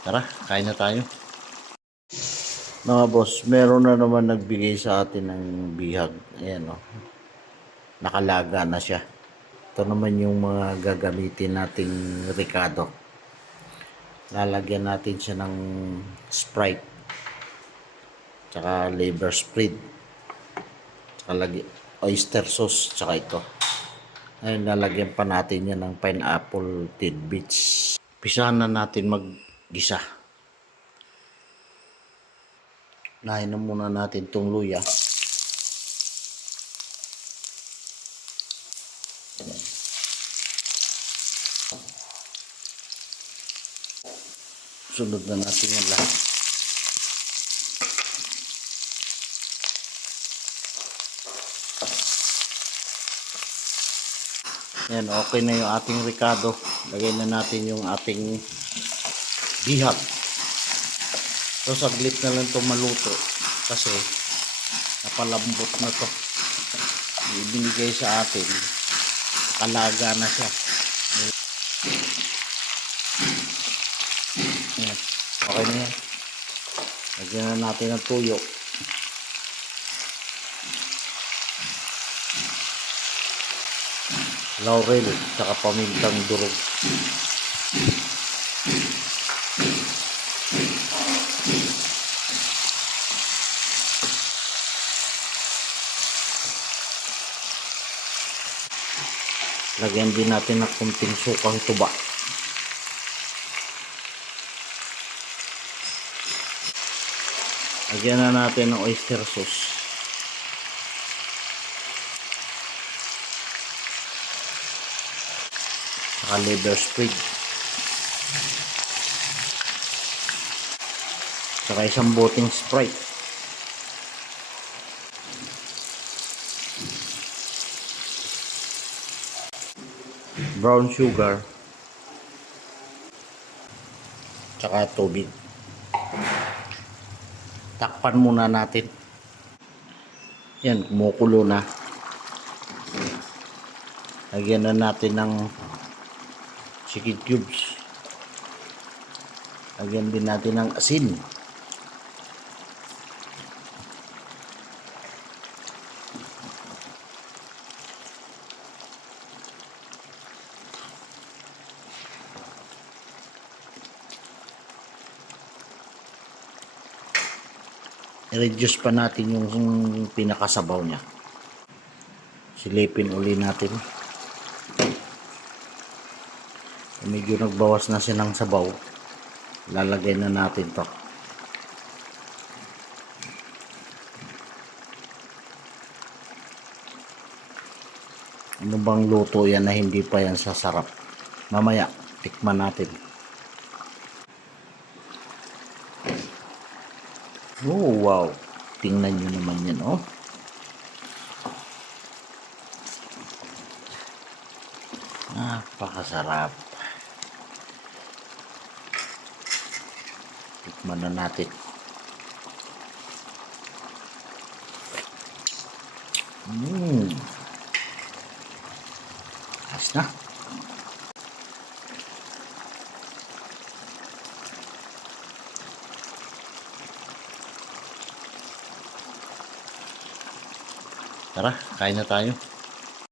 Tara, kain na tayo. Mga boss, meron na naman nagbigay sa atin ng bihag. Ayan o. Nakalaga na siya. Ito naman yung mga gagamitin nating Ricardo. Lalagyan natin siya ng Sprite. Tsaka liver spread. Tsaka lagi, oyster sauce. Tsaka ito. Ayun, lalagyan pa natin yan ng pineapple tidbits. Pisahan na natin maggisa. Nahin na muna natin itong luya. Sunod na natin yan lahat. Yan, okay na yung ating Ricardo. Lagay na natin yung ating bihag. So, saglit na lang itong maluto. Kasi, napalambot na to. Ibinigay sa atin. Kalaga na siya. Okay na yan. Lagyan na natin ng tuyo. laurel tsaka pamintang durog lagyan din natin ng kunting sukang tuba. Lagyan na natin ng oyster sauce. Saka liver spread saka isang boteng sprite. Brown sugar. Saka tubig. Takpan muna natin. Yan kumukulo na. Lagyan na natin ng chicken cubes. Lagyan din natin ng asin. I-reduce pa natin yung pinakasabaw niya. Silipin uli natin. Medyo nagbawas na siya ng sabaw. Lalagay na natin to. Ano bang luto yan na hindi pa yan sasarap? Mamaya tikman natin oh wow. Tingnan nyo naman yan oh. Napakasarap. Tikman na natin. Mmm ayos na tara kain na tayo